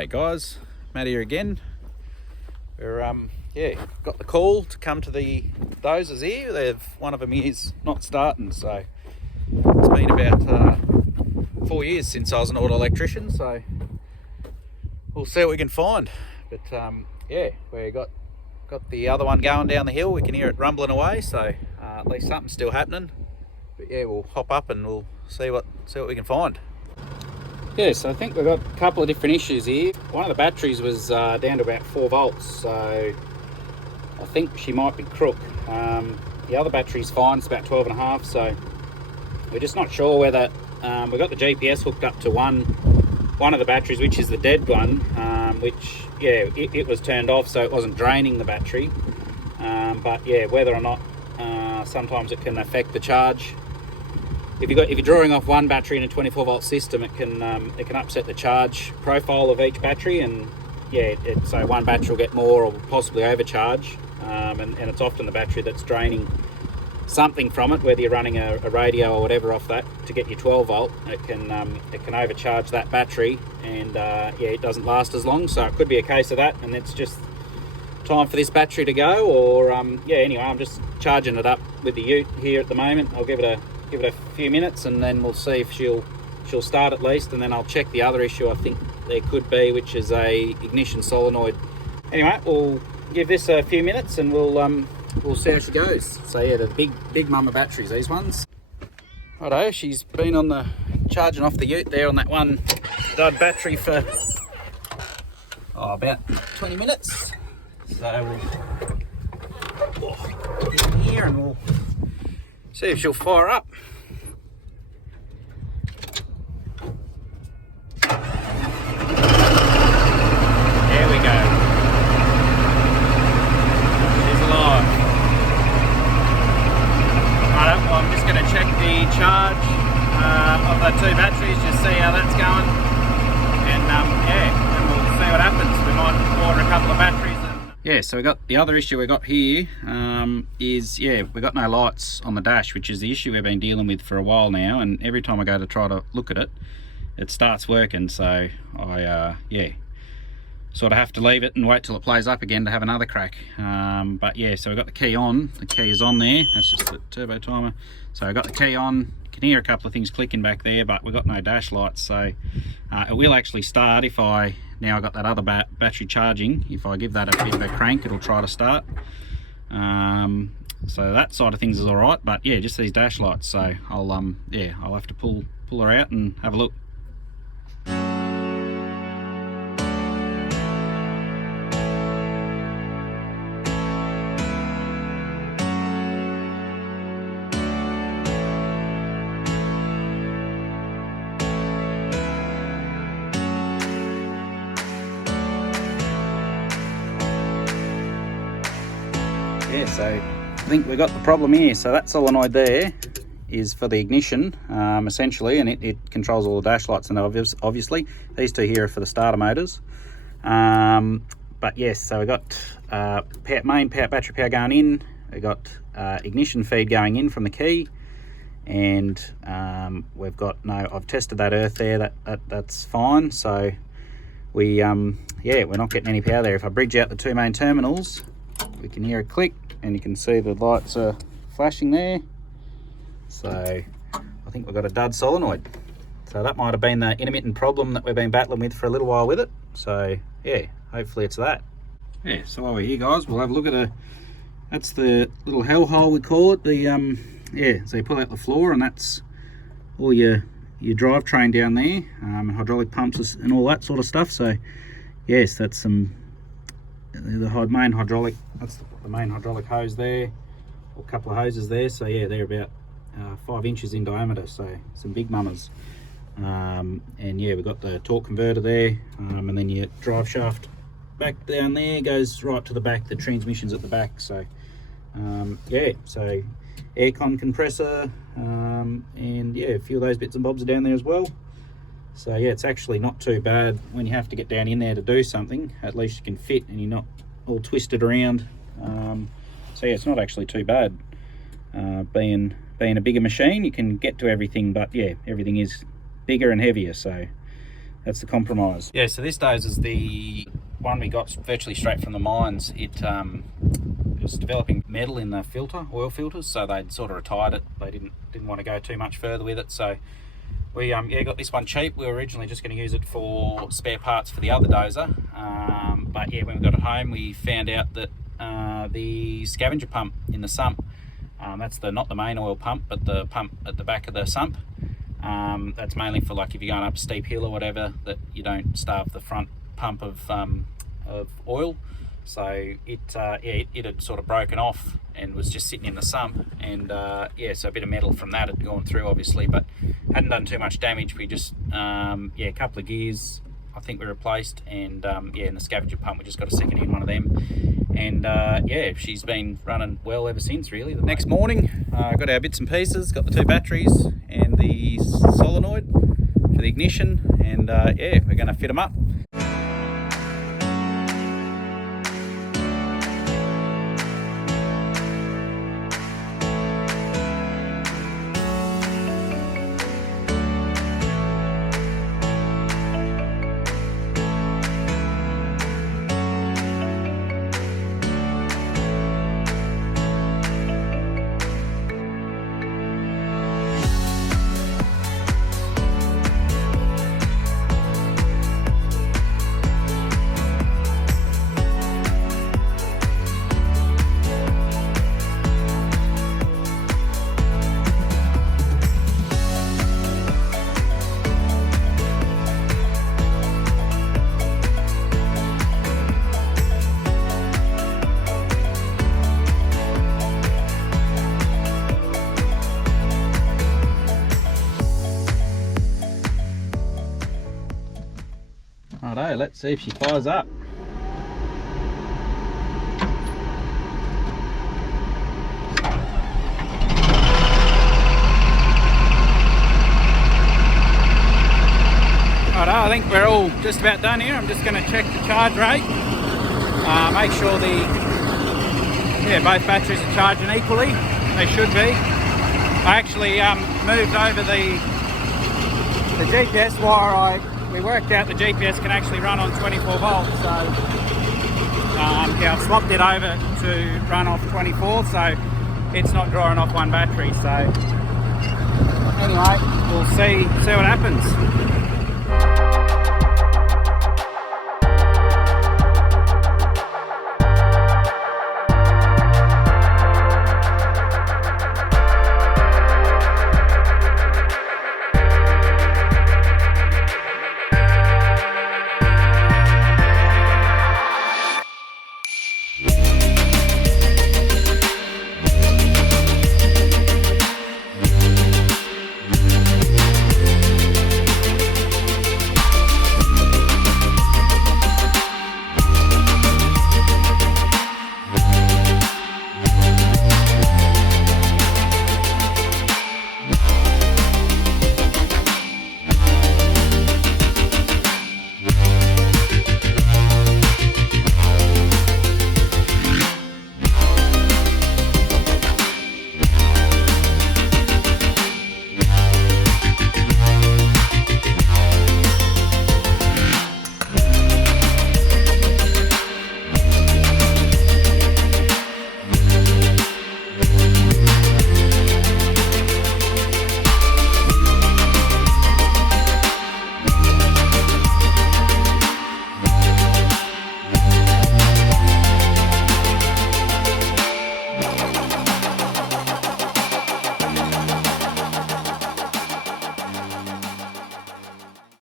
G'day guys, Matt here again. We're got the call to come to the dozers here. One of them is not starting, so it's been about 4 years since I was an auto electrician, so we'll see what we can find. But we got the other one going down the hill. We can hear it rumbling away, so at least something's still happening. But yeah, we'll hop up and we'll see what we can find. Yeah, so I think we've got a couple of different issues here. One of the batteries was down to about 4 volts, so I think she might be crook. The other battery's fine, it's about 12.5, so we're just not sure whether we've got the GPS hooked up to one of the batteries, which is the dead one, which it was turned off, so it wasn't draining the battery. But yeah, whether or not sometimes it can affect the charge. If you're drawing off one battery in a 24 volt system, it can upset the charge profile of each battery, and so one battery will get more or possibly overcharge, and it's often the battery that's draining something from it, whether you're running a radio or whatever off that to get your 12 volt. It can overcharge that battery, and it doesn't last as long. So it could be a case of that, and it's just time for this battery to go. Or anyway, I'm just charging it up with the ute here at the moment. I'll give it a few minutes, and then we'll see if she'll start at least, and then I'll check the other issue I think there could be, which is a ignition solenoid. Anyway, we'll give this a few minutes and we'll see how she goes. So yeah, the big mama batteries, these ones. Righto, she's been on the charging off the ute there on that one dud battery for about 20 minutes. So we'll get in here and we'll see if she'll fire up. There we go. She's alive. Right, well, I'm just going to check the charge of the two batteries, just see how that's going. And and we'll see what happens. We might order a couple of batteries. Yeah, so we got the other issue we got here is we got no lights on the dash, which is the issue we've been dealing with for a while now, and every time I go to try to look at it, it starts working. So I sort of have to leave it and wait till it plays up again to have another crack. But yeah, so we got the key on. The key is on there. That's just the turbo timer. So I got the key on. You can hear a couple of things clicking back there, but we've got no dash lights. So it will actually start if I got that other battery charging. If I give that a bit of a crank, it'll try to start. So that side of things is all right, but yeah, just these dash lights. So I'll have to pull her out and have a look. Yeah, so I think we've got the problem here. So that solenoid there is for the ignition, essentially, and it controls all the dash lights, and obviously these two here are for the starter motors. But yes, so we got main battery power going in. We got ignition feed going in from the key, and we've got I've tested that earth there. That's fine. So we're not getting any power there. If I bridge out the two main terminals, we can hear a click, and you can see the lights are flashing there. So I think we've got a dud solenoid. So that might have been the intermittent problem that we've been battling with for a little while with it. So yeah, hopefully it's that. Yeah, so while we're here guys, we'll have a look at that's the little hell hole we call it. So you pull out the floor, and that's all your drivetrain down there, hydraulic pumps and all that sort of stuff. So yes, that's the main hydraulic. That's the main hydraulic hose there, or a couple of hoses there. So yeah, they're about 5 inches in diameter, so some big mamas. And yeah, we've got the torque converter there, and then your drive shaft back down there goes right to the back. The transmission's at the back. So so aircon compressor, and yeah, a few of those bits and bobs are down there as well. So yeah, it's actually not too bad when you have to get down in there to do something. At least you can fit and you're not all twisted around. So yeah, it's not actually too bad. Being a bigger machine, you can get to everything, but yeah, everything is bigger and heavier. So That's the compromise. Yeah, so this dozer is the one we got virtually straight from the mines. It was developing metal in the filter, oil filters, so they'd sort of retired it. They didn't want to go too much further with it, so we got this one cheap. We were originally just going to use it for spare parts for the other dozer, but yeah, when we got it home, we found out that the scavenger pump in the sump, that's not the main oil pump, but the pump at the back of the sump, that's mainly for like if you're going up a steep hill or whatever, that you don't starve the front pump of oil. So it had sort of broken off and was just sitting in the sump, and so a bit of metal from that had gone through obviously, but hadn't done too much damage. We just a couple of gears I think we replaced, and and the scavenger pump, we just got a second in one of them, and she's been running well ever since really. The next morning got our bits and pieces, got the 2 batteries and the solenoid for the ignition, and we're going to fit them up. Righto, let's see if she fires up. Righto, I think we're all just about done here. I'm just going to check the charge rate, make sure both batteries are charging equally. They should be. I actually moved over the GPS wire. We worked out the GPS can actually run on 24 volts, so I've swapped it over to run off 24, so it's not drawing off one battery. So anyway, we'll see what happens.